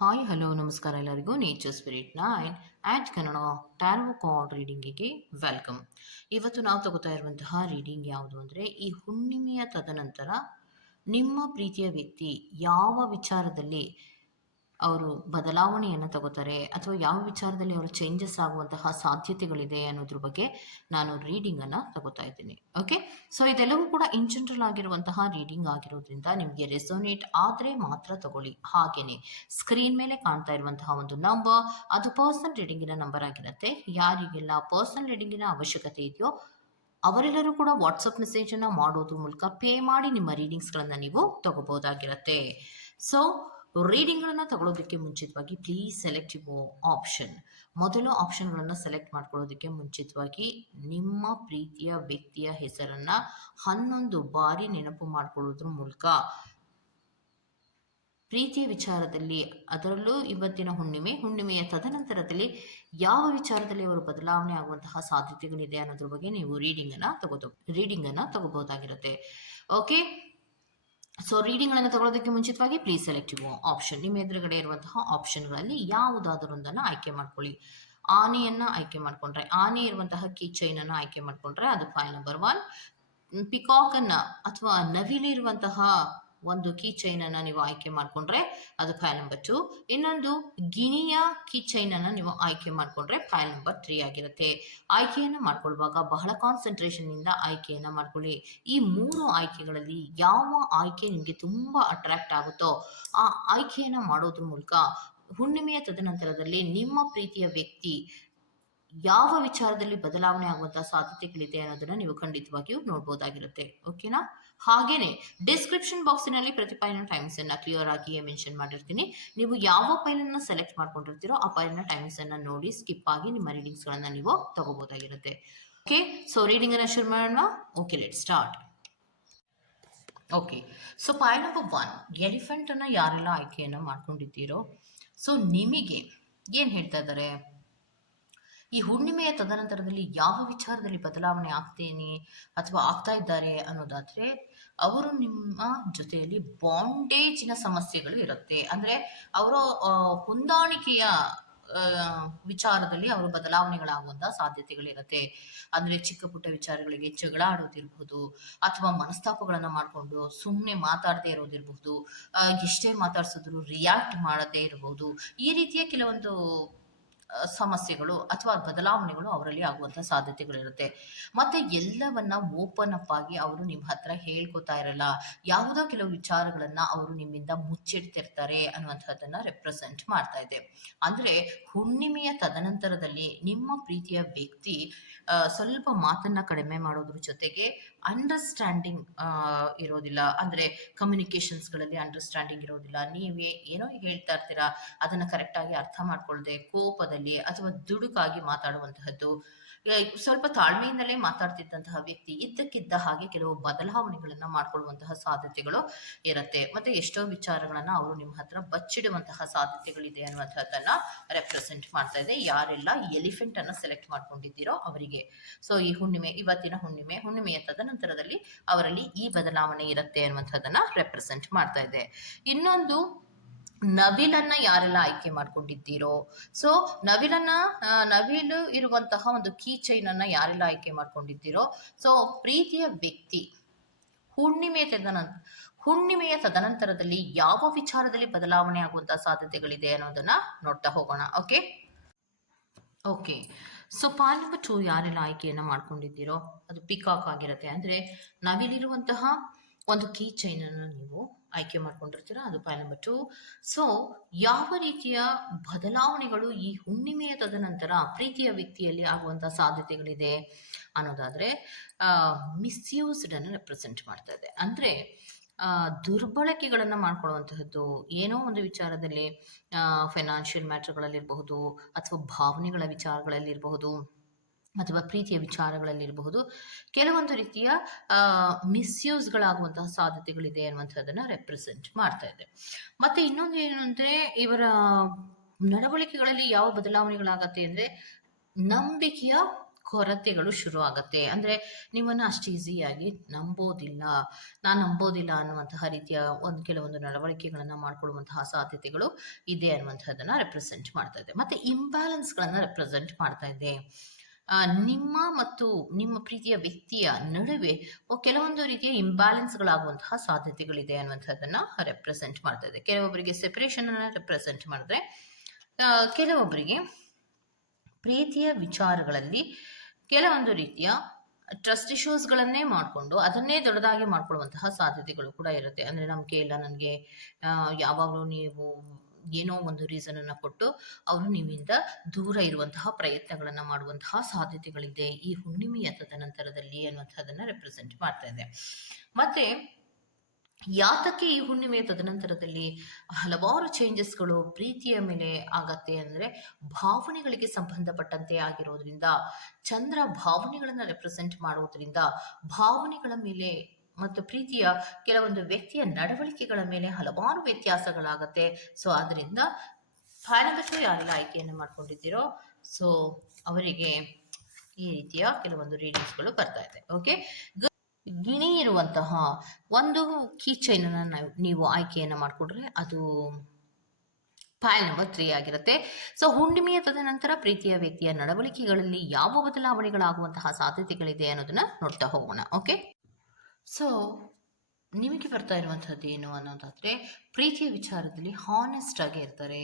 Hi hello ನಮಸ್ಕಾರ ಎಲ್ಲರಿಗೂ nature spirit 9 at Kannada tarot card ರೀಡಿಂಗಿಗೆ ವೆಲ್ಕಮ್. ಇವತ್ತು ನಾವು ತಗೋತಾ ಇರುವಂತಹ ರೀಡಿಂಗ್ ಯಾವುದು ಅಂದರೆ, ಈ ಹುಣ್ಣಿಮೆಯ ತದನಂತರ ನಿಮ್ಮ ಪ್ರೀತಿಯ ವ್ಯಕ್ತಿ ಯಾವ ವಿಚಾರದಲ್ಲಿ ಅವರು ಬದಲಾವಣೆಯನ್ನು ತಗೋತಾರೆ ಅಥವಾ ಯಾವ ವಿಚಾರದಲ್ಲಿ ಅವರು ಚೇಂಜಸ್ ಆಗುವಂತಹ ಸಾಧ್ಯತೆಗಳಿದೆ ಅನ್ನೋದ್ರ ಬಗ್ಗೆ ನಾನು ರೀಡಿಂಗನ್ನು ತಗೋತಾ ಇದ್ದೀನಿ. ಓಕೆ, ಸೊ ಇದೆಲ್ಲವೂ ಕೂಡ ಇನ್ ಜನರಲ್ ಆಗಿರುವಂತಹ ರೀಡಿಂಗ್ ಆಗಿರೋದ್ರಿಂದ ನಿಮಗೆ ರೆಸೋನೇಟ್ ಆದರೆ ಮಾತ್ರ ತಗೊಳ್ಳಿ. ಹಾಗೆಯೇ ಸ್ಕ್ರೀನ್ ಮೇಲೆ ಕಾಣ್ತಾ ಇರುವಂತಹ ಒಂದು ನಂಬರ್, ಅದು ಪರ್ಸನಲ್ ರೀಡಿಂಗಿನ ನಂಬರ್ ಆಗಿರುತ್ತೆ. ಯಾರಿಗೆಲ್ಲ ಪರ್ಸನಲ್ ರೀಡಿಂಗಿನ ಅವಶ್ಯಕತೆ ಇದೆಯೋ ಅವರೆಲ್ಲರೂ ಕೂಡ ವಾಟ್ಸಪ್ ಮೆಸೇಜನ್ನು ಮಾಡೋದ್ರ ಮೂಲಕ ಪೇ ಮಾಡಿ ನಿಮ್ಮ ರೀಡಿಂಗ್ಸ್ಗಳನ್ನು ನೀವು ತಗೋಬಹುದಾಗಿರುತ್ತೆ. ಸೊ ರೀಡಿಂಗ್ಗಳನ್ನು ತಗೊಳ್ಳೋದಕ್ಕೆ ಮುಂಚಿತವಾಗಿ ಪ್ಲೀಸ್ ಸೆಲೆಕ್ಟ್ ಯುವರ್ ಆಪ್ಷನ್. ಮೊದಲು ಆಪ್ಷನ್ಗಳನ್ನು ಸೆಲೆಕ್ಟ್ ಮಾಡ್ಕೊಳ್ಳೋದಕ್ಕೆ ಮುಂಚಿತವಾಗಿ ನಿಮ್ಮ ಪ್ರೀತಿಯ ವ್ಯಕ್ತಿಯ ಹೆಸರನ್ನು 11 ಬಾರಿ ನೆನಪು ಮಾಡಿಕೊಳ್ಳೋದ್ರ ಮೂಲಕ ಪ್ರೀತಿಯ ವಿಚಾರದಲ್ಲಿ, ಅದರಲ್ಲೂ ಇವತ್ತಿನ ಹುಣ್ಣಿಮೆಯ ತದನಂತರದಲ್ಲಿ ಯಾವ ವಿಚಾರದಲ್ಲಿ ಅವರು ಬದಲಾವಣೆ ಆಗುವಂತಹ ಸಾಧ್ಯತೆಗಳಿದೆ ಅನ್ನೋದ್ರ ಬಗ್ಗೆ ನೀವು ರೀಡಿಂಗನ್ನು ತಗೋಬಹುದಾಗಿರುತ್ತೆ. ಓಕೆ, ಸೊ ರೀಡಿಂಗ್ಗಳನ್ನು ತಗೊಳ್ಳೋದಕ್ಕೆ ಮುಂಚಿತವಾಗಿ ಪ್ಲೀಸ್ ಸೆಲೆಕ್ಟ್ ಯುವರ್ ಆಪ್ಷನ್. ನಿಮ್ಮ ಎದುರುಗಡೆ ಇರುವಂತಹ ಆಪ್ಷನ್ಗಳಲ್ಲಿ ಯಾವುದಾದರೂ ಒಂದನ್ನು ಆಯ್ಕೆ ಮಾಡ್ಕೊಳ್ಳಿ. ಆನೆಯನ್ನು ಆಯ್ಕೆ ಮಾಡಿಕೊಂಡ್ರೆ, ಆನೆ ಇರುವಂತಹ ಕೀ ಚೈನನ್ನು ಆಯ್ಕೆ ಮಾಡಿಕೊಂಡ್ರೆ ಅದು ಫೈಲ್ ನಂಬರ್ 1. ಪಿಕಾಕನ್ನು ಅಥವಾ ನವಿಲಿರುವಂತಹ ಒಂದು ಕೀ ಚೈನನ್ನು ನೀವು ಆಯ್ಕೆ ಮಾಡಿಕೊಂಡ್ರೆ ಅದು ಫೈಲ್ ನಂಬರ್ 2. ಇನ್ನೊಂದು ಗಿಣಿಯ ಕೀ ಚೈನನ್ನು ನೀವು ಆಯ್ಕೆ ಮಾಡಿಕೊಂಡ್ರೆ ಫೈಲ್ ನಂಬರ್ 3 ಆಗಿರುತ್ತೆ. ಆಯ್ಕೆಯನ್ನು ಮಾಡ್ಕೊಳ್ಳುವಾಗ ಬಹಳ ಕಾನ್ಸಂಟ್ರೇಷನ್ನಿಂದ ಆಯ್ಕೆಯನ್ನು ಮಾಡ್ಕೊಳ್ಳಿ. ಈ 3 ಆಯ್ಕೆಗಳಲ್ಲಿ ಯಾವ ಆಯ್ಕೆ ನಿಮಗೆ ತುಂಬ ಅಟ್ರಾಕ್ಟ್ ಆಗುತ್ತೋ ಆ ಆಯ್ಕೆಯನ್ನು ಮಾಡೋದ್ರ ಮೂಲಕ ಹುಣ್ಣಿಮೆಯ ತದನಂತರದಲ್ಲಿ ನಿಮ್ಮ ಪ್ರೀತಿಯ ವ್ಯಕ್ತಿ ಯಾವ ವಿಚಾರದಲ್ಲಿ ಬದಲಾವಣೆ ಆಗುವಂತಹ ಸಾಧ್ಯತೆಗಳಿದೆ ಅನ್ನೋದನ್ನ ನೀವು ಖಂಡಿತವಾಗಿಯೂ ನೋಡ್ಬೋದಾಗಿರುತ್ತೆ. ಓಕೆನಾ? ಹಾಗೇನೆ ಡಿಸ್ಕ್ರಿಪ್ಷನ್ ಬಾಕ್ಸಿನಲ್ಲಿ ಪ್ರತಿ ಫೈಲ್ನ ಟೈಮ್ಸ್ ಅನ್ನ ಕ್ಲಿಯರ್ ಆಗಿ ಮೆನ್ಷನ್ ಮಾಡಿರ್ತೀನಿ. ನೀವು ಯಾವ ಫೈಲನ್ನು ಸೆಲೆಕ್ಟ್ ಮಾಡ್ಕೊಂಡಿರ್ತೀರೋ ಆ ಫೈಲ್ನ ಟೈಮ್ಸ್ ಅನ್ನ ನೋಡಿ ಸ್ಕಿಪ್ ಆಗಿ ನಿಮ್ಮ ರೀಡಿಂಗ್ಸ್ ಗಳನ್ನ ನೀವು ತಗೋಬಹುದಾಗಿರುತ್ತೆ. ಓಕೆ, ಸೊ ರೀಡಿಂಗ್ ಅನ್ನ ಶುರು ಮಾಡೋಣ. Okay, let start. Okay, so file number 1, elephant ಅನ್ನ ಯಾರೆಲ್ಲ ಆಯ್ಕೆಯನ್ನ ಮಾಡ್ಕೊಂಡಿದ್ದೀರೋ, ಸೊ ನಿಮಗೆ ಏನ್ ಹೇಳ್ತಾ ಇದ್ದಾರೆ, ಈ ಹುಣ್ಣಿಮೆಯ ತದನಂತರದಲ್ಲಿ ಯಾವ ವಿಚಾರದಲ್ಲಿ ಬದಲಾವಣೆ ಆಗ್ತಾ ಇದ್ದಾರೆ ಅನ್ನೋದಾದ್ರೆ, ಅವರು ನಿಮ್ಮ ಜೊತೆಯಲ್ಲಿ ಬಾಂಡೇಜಿನ ಸಮಸ್ಯೆಗಳು ಇರುತ್ತೆ. ಅಂದ್ರೆ ಅವರ ಹೊಂದಾಣಿಕೆಯ ವಿಚಾರದಲ್ಲಿ ಅವರು ಬದಲಾವಣೆಗಳಾಗುವಂತಹ ಸಾಧ್ಯತೆಗಳಿರುತ್ತೆ. ಅಂದ್ರೆ ಚಿಕ್ಕ ಪುಟ್ಟ ವಿಚಾರಗಳಿಗೆ ಜಗಳ ಆಡೋದಿರ್ಬಹುದು, ಅಥವಾ ಮನಸ್ತಾಪಗಳನ್ನ ಮಾಡ್ಕೊಂಡು ಸುಮ್ಮನೆ ಮಾತಾಡದೇ ಇರೋದಿರ್ಬಹುದು, ಎಷ್ಟೇ ಮಾತಾಡ್ಸಿದ್ರು ರಿಯಾಕ್ಟ್ ಮಾಡದೇ ಇರಬಹುದು. ಈ ರೀತಿಯ ಕೆಲವೊಂದು ಸಮಸ್ಯೆಗಳು ಅಥವಾ ಬದಲಾವಣೆಗಳು ಅವರಲ್ಲಿ ಆಗುವಂತಹ ಸಾಧ್ಯತೆಗಳಿರುತ್ತೆ. ಮತ್ತೆ ಎಲ್ಲವನ್ನ ಓಪನ್ ಅಪ್ ಆಗಿ ಅವರು ನಿಮ್ಮ ಹತ್ರ ಹೇಳ್ಕೊತಾ ಇರಲ್ಲ. ಯಾವುದೋ ಕೆಲವು ವಿಚಾರಗಳನ್ನ ಅವರು ನಿಮ್ಮಿಂದ ಮುಚ್ಚಿಡ್ತಿರ್ತಾರೆ ಅನ್ನುವಂಥದ್ದನ್ನ ರೆಪ್ರೆಸೆಂಟ್ ಮಾಡ್ತಾ ಇದೆ. ಅಂದ್ರೆ ಹುಣ್ಣಿಮೆಯ ತದನಂತರದಲ್ಲಿ ನಿಮ್ಮ ಪ್ರೀತಿಯ ವ್ಯಕ್ತಿ ಸ್ವಲ್ಪ ಮಾತನ್ನ ಕಡಿಮೆ ಮಾಡೋದ್ರ ಜೊತೆಗೆ ಅಂಡರ್ಸ್ಟ್ಯಾಂಡಿಂಗ್ ಇರೋದಿಲ್ಲ. ಅಂದ್ರೆ ಕಮ್ಯುನಿಕೇಶನ್ಸ್ಗಳಲ್ಲಿ ಅಂಡರ್ಸ್ಟ್ಯಾಂಡಿಂಗ್ ಇರೋದಿಲ್ಲ. ನೀವೇ ಏನೋ ಹೇಳ್ತಾ ಇರ್ತೀರಾ, ಅದನ್ನ ಕರೆಕ್ಟಾಗಿ ಅರ್ಥ ಮಾಡ್ಕೊಳ್ಳದೆ ಕೋಪದಲ್ಲಿ ಅಥವಾ ದುಡುಕಾಗಿ ಮಾತಾಡುವಂತಹದ್ದು. ಸ್ವಲ್ಪ ತಾಳ್ಮೆಯಿಂದಲೇ ಮಾತಾಡ್ತಿದ್ದಂತಹ ವ್ಯಕ್ತಿ ಇದ್ದಕ್ಕಿದ್ದ ಹಾಗೆ ಕೆಲವು ಬದಲಾವಣೆಗಳನ್ನ ಮಾಡ್ಕೊಳ್ಳುವಂತಹ ಸಾಧ್ಯತೆಗಳು ಇರುತ್ತೆ. ಮತ್ತೆ ಎಷ್ಟೋ ವಿಚಾರಗಳನ್ನ ಅವರು ನಿಮ್ಮ ಹತ್ರ ಬಚ್ಚಿಡುವಂತಹ ಸಾಧ್ಯತೆಗಳಿದೆ ಅನ್ನುವಂಥದ್ದನ್ನ ರೆಪ್ರೆಸೆಂಟ್ ಮಾಡ್ತಾ ಇದೆ. ಯಾರೆಲ್ಲ ಎಲಿಫೆಂಟ್ ಅನ್ನ ಸೆಲೆಕ್ಟ್ ಮಾಡ್ಕೊಂಡಿದ್ದೀರೋ ಅವರಿಗೆ. ಸೊ ಈ ಇವತ್ತಿನ ಹುಣ್ಣಿಮೆಯ ತದನಂತರದಲ್ಲಿ ಅವರಲ್ಲಿ ಈ ಬದಲಾವಣೆ ಇರುತ್ತೆ ಅನ್ನುವಂಥದ್ದನ್ನ ರೆಪ್ರೆಸೆಂಟ್ ಮಾಡ್ತಾ ಇದೆ. ಇನ್ನೊಂದು, ನವಿಲನ್ನ ಯಾರೆಲ್ಲ ಆಯ್ಕೆ ಮಾಡ್ಕೊಂಡಿದ್ದೀರೋ, ಸೊ ನವಿಲು ಇರುವಂತಹ ಒಂದು ಕೀ ಚೈನ್ ಅನ್ನ ಯಾರೆಲ್ಲ ಆಯ್ಕೆ ಮಾಡ್ಕೊಂಡಿದ್ದೀರೋ, ಸೊ ಪ್ರೀತಿಯ ವ್ಯಕ್ತಿ ಹುಣ್ಣಿಮೆಯ ತದನಂತರದಲ್ಲಿ ಯಾವ ವಿಚಾರದಲ್ಲಿ ಬದಲಾವಣೆ ಆಗುವಂತಹ ಸಾಧ್ಯತೆಗಳಿದೆ ಅನ್ನೋದನ್ನ ನೋಡ್ತಾ ಹೋಗೋಣ. ಓಕೆ, ಸೊ ಪಾಯಿಂಟ್ ನಂಬರ್ 2 ಯಾರೆಲ್ಲ ಆಯ್ಕೆಯನ್ನ ಮಾಡ್ಕೊಂಡಿದ್ದೀರೋ ಅದು ಪಿಕಾಕ್ ಆಗಿರುತ್ತೆ. ಅಂದ್ರೆ ನವಿಲಿರುವಂತಹ ಒಂದು ಕೀ ಚೈನ್ ಅನ್ನು ನೀವು ಆಯ್ಕೆ ಮಾಡ್ಕೊಂಡಿರ್ತೀರ, ಅದು ಪಾಯಿಂಟ್ ನಂಬರ್ 2. ಸೊ ಯಾವ ರೀತಿಯ ಬದಲಾವಣೆಗಳು ಈ ಹುಣ್ಣಿಮೆಯ ತದನಂತರ ಪ್ರೀತಿಯ ವ್ಯಕ್ತಿಯಲ್ಲಿ ಆಗುವಂತಹ ಸಾಧ್ಯತೆಗಳಿದೆ ಅನ್ನೋದಾದ್ರೆ, ಮಿಸ್ಯೂಸ್ಡ್ ಅನ್ನು ರೆಪ್ರೆಸೆಂಟ್ ಮಾಡ್ತಾ ಇದೆ. ಅಂದ್ರೆ ದುರ್ಬಳಕೆಗಳನ್ನ ಮಾಡ್ಕೊಳ್ಳುವಂತಹದ್ದು, ಏನೋ ಒಂದು ವಿಚಾರದಲ್ಲಿ ಫೈನಾನ್ಷಿಯಲ್ ಮ್ಯಾಟರ್ಗಳಲ್ಲಿರಬಹುದು, ಅಥವಾ ಭಾವನೆಗಳ ವಿಚಾರಗಳಲ್ಲಿರಬಹುದು, ಅಥವಾ ಪ್ರೀತಿಯ ವಿಚಾರಗಳಲ್ಲಿರಬಹುದು, ಕೆಲವೊಂದು ರೀತಿಯ ಮಿಸ್ಯೂಸ್ಗಳಾಗುವಂತಹ ಸಾಧ್ಯತೆಗಳಿದೆ ಅನ್ನುವಂಥದ್ದನ್ನ ರೆಪ್ರೆಸೆಂಟ್ ಮಾಡ್ತಾ ಇದೆ. ಮತ್ತೆ ಇನ್ನೊಂದು ಏನು ಅಂದ್ರೆ, ಇವರ ನಡವಳಿಕೆಗಳಲ್ಲಿ ಯಾವ ಬದಲಾವಣೆಗಳಾಗತ್ತೆ ಅಂದ್ರೆ, ನಂಬಿಕೆಯ ಕೊರತೆಗಳು ಶುರು ಆಗತ್ತೆ. ಅಂದರೆ ನಿಮ್ಮನ್ನು ಅಷ್ಟು ಈಸಿಯಾಗಿ ನಂಬೋದಿಲ್ಲ, ನಾನು ನಂಬೋದಿಲ್ಲ ಅನ್ನುವಂತಹ ರೀತಿಯ ಕೆಲವೊಂದು ನಡವಳಿಕೆಗಳನ್ನು ಮಾಡಿಕೊಳ್ಳುವಂತಹ ಸಾಧ್ಯತೆಗಳು ಇದೆ ಅನ್ನುವಂಥದ್ದನ್ನು ರೆಪ್ರೆಸೆಂಟ್ ಮಾಡ್ತಾ ಇದೆ. ಮತ್ತು ಇಂಬ್ಯಾಲೆನ್ಸ್ಗಳನ್ನು ರೆಪ್ರೆಸೆಂಟ್ ಮಾಡ್ತಾ ಇದೆ. ನಿಮ್ಮ ಮತ್ತು ನಿಮ್ಮ ಪ್ರೀತಿಯ ವ್ಯಕ್ತಿಯ ನಡುವೆ ಕೆಲವೊಂದು ರೀತಿಯ ಇಂಬ್ಯಾಲೆನ್ಸ್ಗಳಾಗುವಂತಹ ಸಾಧ್ಯತೆಗಳಿದೆ ಅನ್ನುವಂಥದ್ದನ್ನು ರೆಪ್ರೆಸೆಂಟ್ ಮಾಡ್ತಾ ಇದೆ. ಕೆಲವೊಬ್ಬರಿಗೆ ಸೆಪರೇಷನ್ ಅನ್ನು ರೆಪ್ರೆಸೆಂಟ್ ಮಾಡಿದ್ರೆ, ಕೆಲವೊಬ್ಬರಿಗೆ ಪ್ರೀತಿಯ ವಿಚಾರಗಳಲ್ಲಿ ಕೆಲವೊಂದು ರೀತಿಯ ಟ್ರಸ್ಟ್ ಇಶ್ಯೂಸ್ಗಳನ್ನೇ ಮಾಡಿಕೊಂಡು ಅದನ್ನೇ ದೊಡ್ಡದಾಗಿ ಮಾಡ್ಕೊಳ್ಳುವಂತಹ ಸಾಧ್ಯತೆಗಳು ಕೂಡ ಇರುತ್ತೆ. ಅಂದರೆ ನಂಬಿಕೆ ಇಲ್ಲ ನನಗೆ, ಯಾವಾಗಲೂ ನೀವು ಏನೋ ಒಂದು ರೀಸನನ್ನು ಕೊಟ್ಟು ಅವರು ನಿಮ್ಮಿಂದ ದೂರ ಇರುವಂತಹ ಪ್ರಯತ್ನಗಳನ್ನು ಮಾಡುವಂತಹ ಸಾಧ್ಯತೆಗಳಿದೆ ಈ ಹುಣ್ಣಿಮೆಯ ತದನಂತರದಲ್ಲಿ ಅನ್ನುವಂಥದ್ದನ್ನು ರೆಪ್ರೆಸೆಂಟ್ ಮಾಡ್ತಾ ಇದೆ. ಮತ್ತೆ ಯಾತಕ್ಕೆ ಈ ಹುಣ್ಣಿಮೆಯ ತದನಂತರದಲ್ಲಿ ಹಲವಾರು ಚೇಂಜಸ್ಗಳು ಪ್ರೀತಿಯ ಮೇಲೆ ಆಗತ್ತೆ ಅಂದರೆ, ಭಾವನೆಗಳಿಗೆ ಸಂಬಂಧಪಟ್ಟಂತೆ ಆಗಿರೋದ್ರಿಂದ, ಚಂದ್ರ ಭಾವನೆಗಳನ್ನು ರೆಪ್ರೆಸೆಂಟ್ ಮಾಡೋದ್ರಿಂದ ಭಾವನೆಗಳ ಮೇಲೆ ಮತ್ತು ಪ್ರೀತಿಯ ಕೆಲವೊಂದು ವ್ಯಕ್ತಿಯ ನಡವಳಿಕೆಗಳ ಮೇಲೆ ಹಲವಾರು ವ್ಯತ್ಯಾಸಗಳಾಗತ್ತೆ. ಸೊ ಅದರಿಂದ ಫೈನಲ್ ಯಾರೆಲ್ಲ ಆಯ್ಕೆಯನ್ನು ಮಾಡ್ಕೊಂಡಿದ್ದೀರೋ ಸೊ ಅವರಿಗೆ ಈ ರೀತಿಯ ಕೆಲವೊಂದು ರೀಡಿಂಗ್ಸ್ಗಳು ಬರ್ತಾ ಇದೆ. ಓಕೆ, ಗಿಣಿ ಇರುವಂತಹ ಒಂದು ಕೀ ಚೈನನ್ನು ನೀವು ಆಯ್ಕೆಯನ್ನು ಮಾಡಿಕೊಂಡ್ರೆ ಅದು ಪಾಯಲ್ ನಂಬರ್ 3 ಆಗಿರುತ್ತೆ. ಸೊ ಹುಣ್ಣಿಮೆಯ ತದನಂತರ ಪ್ರೀತಿಯ ವ್ಯಕ್ತಿಯ ನಡವಳಿಕೆಗಳಲ್ಲಿ ಯಾವ ಬದಲಾವಣೆಗಳಾಗುವಂತಹ ಸಾಧ್ಯತೆಗಳಿದೆ ಅನ್ನೋದನ್ನ ನೋಡ್ತಾ ಹೋಗೋಣ. ಓಕೆ, ಸೊ ನಿಮಗೆ ಬರ್ತಾ ಇರುವಂಥದ್ದು ಏನು ಅನ್ನೋದಾದ್ರೆ, ಪ್ರೀತಿಯ ವಿಚಾರದಲ್ಲಿ ಹಾನೆಸ್ಟ್ ಆಗಿ ಇರ್ತಾರೆ.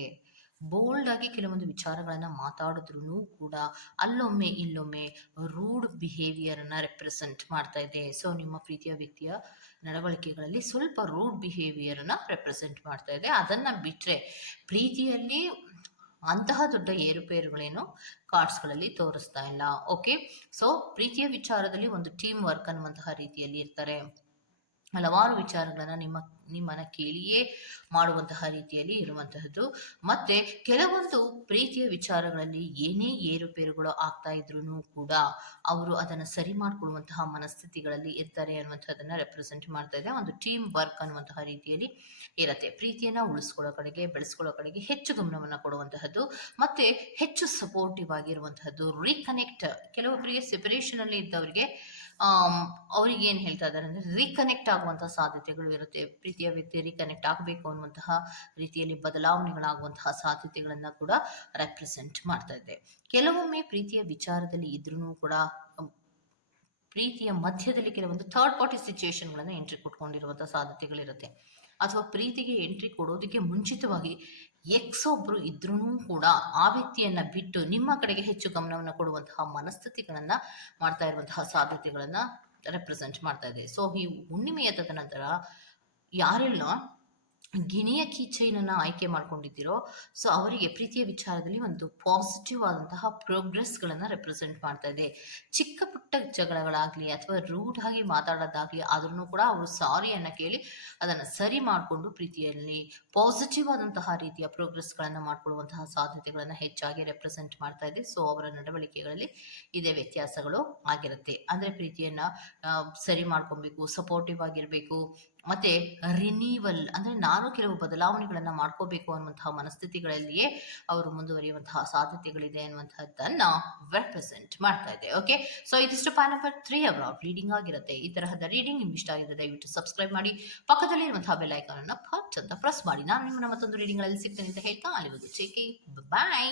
ಬೋಲ್ಡ್ ಆಗಿ ಕೆಲವೊಂದು ವಿಚಾರಗಳನ್ನು ಮಾತಾಡಿದ್ರು ಕೂಡ ಅಲ್ಲೊಮ್ಮೆ ಇಲ್ಲೊಮ್ಮೆ ರೂಡ್ ಬಿಹೇವಿಯರನ್ನು ರೆಪ್ರೆಸೆಂಟ್ ಮಾಡ್ತಾ ಇದೆ. ಸೊ ನಿಮ್ಮ ಪ್ರೀತಿಯ ವ್ಯಕ್ತಿಯ ನಡವಳಿಕೆಗಳಲ್ಲಿ ಸ್ವಲ್ಪ ರೂಡ್ ಬಿಹೇವಿಯರನ್ನು ರೆಪ್ರೆಸೆಂಟ್ ಮಾಡ್ತಾ ಇದೆ. ಅದನ್ನು ಬಿಟ್ಟರೆ ಪ್ರೀತಿಯಲ್ಲಿ ಅಂತಹ ದೊಡ್ಡ ಏರುಪೇರುಗಳೇನು ಕಾರ್ಡ್ಸ್ಗಳಲ್ಲಿ ತೋರಿಸ್ತಾ ಇಲ್ಲ. ಓಕೆ, ಸೊ ಪ್ರೀತಿಯ ವಿಚಾರದಲ್ಲಿ ಒಂದು ಟೀಮ್ ವರ್ಕ್ ಅನ್ನುವಂತಹ ರೀತಿಯಲ್ಲಿ ಇರ್ತಾರೆ. ಹಲವಾರು ವಿಚಾರಗಳನ್ನು ನಿಮ್ಮನ್ನ ಕೇಳಿಯೇ ಮಾಡುವಂತಹ ರೀತಿಯಲ್ಲಿ ಇರುವಂತಹದ್ದು. ಮತ್ತೆ ಕೆಲವೊಂದು ಪ್ರೀತಿಯ ವಿಚಾರಗಳಲ್ಲಿ ಏನೇ ಏರುಪೇರುಗಳು ಆಗ್ತಾ ಇದ್ರೂ ಕೂಡ ಅವರು ಅದನ್ನು ಸರಿ ಮಾಡಿಕೊಳ್ಳುವಂತಹ ಮನಸ್ಥಿತಿಗಳಲ್ಲಿ ಇರ್ತಾರೆ ಅನ್ನುವಂಥದ್ದನ್ನ ರೆಪ್ರೆಸೆಂಟ್ ಮಾಡ್ತಾ ಇದೆ. ಒಂದು ಟೀಮ್ ವರ್ಕ್ ಅನ್ನುವಂತಹ ರೀತಿಯಲ್ಲಿ ಇರುತ್ತೆ. ಪ್ರೀತಿಯನ್ನ ಉಳಿಸ್ಕೊಳ್ಳೋ ಕಡೆಗೆ, ಬೆಳೆಸ್ಕೊಳ್ಳೋ ಕಡೆಗೆ ಹೆಚ್ಚು ಗಮನವನ್ನು ಕೊಡುವಂತಹದ್ದು, ಮತ್ತೆ ಹೆಚ್ಚು ಸಪೋರ್ಟಿವ್ ಆಗಿರುವಂತಹದ್ದು. ರೀಕನೆಕ್ಟ್, ಕೆಲವೊಬ್ಬರಿಗೆ ಸೆಪರೇಷನ್ ಅಲ್ಲಿ ಇದ್ದವರಿಗೆ ಅವ್ರಿಗೆ ಏನ್ ಹೇಳ್ತಾ ಇದ್ದಾರೆ ಅಂದ್ರೆ ರೀಕನೆಕ್ಟ್ ಆಗುವಂತಹ ಸಾಧ್ಯತೆಗಳು ಇರುತ್ತೆ. ಪ್ರೀತಿಯ ವ್ಯಕ್ತಿ ರೀಕನೆಕ್ಟ್ ಆಗಬೇಕು ಅನ್ನುವಂತಹ ರೀತಿಯಲ್ಲಿ ಬದಲಾವಣೆಗಳಾಗುವಂತಹ ಸಾಧ್ಯತೆಗಳನ್ನ ಕೂಡ ರೆಪ್ರೆಸೆಂಟ್ ಮಾಡ್ತಾ ಇದೆ. ಕೆಲವೊಮ್ಮೆ ಪ್ರೀತಿಯ ವಿಚಾರದಲ್ಲಿ ಇದ್ರೂ ಕೂಡ ಪ್ರೀತಿಯ ಮಧ್ಯದಲ್ಲಿ ಕೆಲವೊಂದು ಥರ್ಡ್ ಪಾರ್ಟಿ ಸಿಚುಯೇಷನ್ಗಳನ್ನ ಎಂಟ್ರಿ ಕೊಟ್ಕೊಂಡಿರುವಂತಹ ಸಾಧ್ಯತೆಗಳಿರುತ್ತೆ. ಅಥವಾ ಪ್ರೀತಿಗೆ ಎಂಟ್ರಿ ಕೊಡೋದಕ್ಕೆ ಮುಂಚಿತವಾಗಿ ಒಬ್ರು ಇದ್ರೂ ಕೂಡ ಆ ವ್ಯಕ್ತಿಯನ್ನ ಬಿಟ್ಟು ನಿಮ್ಮ ಕಡೆಗೆ ಹೆಚ್ಚು ಗಮನವನ್ನು ಕೊಡುವಂತಹ ಮನಸ್ಥಿತಿಗಳನ್ನ ಮಾಡ್ತಾ ಇರುವಂತಹ ಸಾಧ್ಯತೆಗಳನ್ನ ರೆಪ್ರೆಸೆಂಟ್ ಮಾಡ್ತಾ ಇದೆ. ಸೊ ಈ ಹುಣ್ಣಿಮೆಯ ತದನಂತರ ಯಾರೆಲ್ಲ ಗಿಣಿಯ ಕೀಚೈನನ್ನು ಆಯ್ಕೆ ಮಾಡ್ಕೊಂಡಿದ್ದೀರೋ ಸೊ ಅವರಿಗೆ ಪ್ರೀತಿಯ ವಿಚಾರದಲ್ಲಿ ಒಂದು ಪಾಸಿಟಿವ್ ಆದಂತಹ ಪ್ರೋಗ್ರೆಸ್ಗಳನ್ನು ರೆಪ್ರೆಸೆಂಟ್ ಮಾಡ್ತಾ ಇದೆ. ಚಿಕ್ಕ ಪುಟ್ಟ ಜಗಳಗಳಾಗಲಿ ಅಥವಾ ರೂಡ್ ಆಗಿ ಮಾತಾಡೋದಾಗಲಿ ಆದ್ರೂ ಕೂಡ ಅವರು ಸಾರಿಯನ್ನು ಕೇಳಿ ಅದನ್ನು ಸರಿ ಮಾಡಿಕೊಂಡು ಪ್ರೀತಿಯಲ್ಲಿ ಪಾಸಿಟಿವ್ ಆದಂತಹ ರೀತಿಯ ಪ್ರೋಗ್ರೆಸ್ಗಳನ್ನು ಮಾಡ್ಕೊಳ್ಳುವಂತಹ ಸಾಧ್ಯತೆಗಳನ್ನು ಹೆಚ್ಚಾಗಿ ರೆಪ್ರೆಸೆಂಟ್ ಮಾಡ್ತಾ ಇದೆ. ಸೊ ಅವರ ನಡವಳಿಕೆಗಳಲ್ಲಿ ಇದೇ ವ್ಯತ್ಯಾಸಗಳು ಆಗಿರುತ್ತೆ. ಅಂದರೆ ಪ್ರೀತಿಯನ್ನು ಸರಿ ಮಾಡ್ಕೊಬೇಕು, ಸಪೋರ್ಟಿವ್ ಆಗಿರಬೇಕು, ಮತ್ತೆ ರಿನೀವಲ್ ಅಂದರೆ ನಾನು ಕೆಲವು ಬದಲಾವಣೆಗಳನ್ನು ಮಾಡ್ಕೋಬೇಕು ಅನ್ನುವಂತಹ ಮನಸ್ಥಿತಿಗಳಲ್ಲಿಯೇ ಅವರು ಮುಂದುವರಿಯುವಂತಹ ಸಾಧ್ಯತೆಗಳಿದೆ ಅನ್ನುವಂಥದ್ದನ್ನ ರೆಪ್ರೆಸೆಂಟ್ ಮಾಡ್ತಾ ಇದೆ. ಓಕೆ, ಸೊ ಇದಿಷ್ಟು ಪಾಯಿಂಟ್ ನಂಬರ್ 3 ಅವರ ರೀಡಿಂಗ್ ಆಗಿರುತ್ತೆ. ಈ ತರಹದ ರೀಡಿಂಗ್ ನಿಮ್ಗೆ ಇಷ್ಟ ಆಗಿದೆ ದಯವಿಟ್ಟು ಸಬ್ಸ್ಕ್ರೈಬ್ ಮಾಡಿ, ಪಕ್ಕದಲ್ಲಿ ಇರುವಂತಹ ಬೆಲ್ ಐಕಾನ್ ಅನ್ನು ಪಟ್ ಅಂತ ಪ್ರೆಸ್ ಮಾಡಿ. ನಾನು ನಿಮ್ಮನ್ನ ಮತ್ತೊಂದು ರೀಡಿಂಗ್ ಗಳಲ್ಲಿ ಸಿಗ್ತೇನೆ ಅಂತ ಹೇಳ್ತಾ ಅಲ್ಲಿವರೆಗೂ ಟೇಕ್ ಕೇರ್, ಬಾಯ್.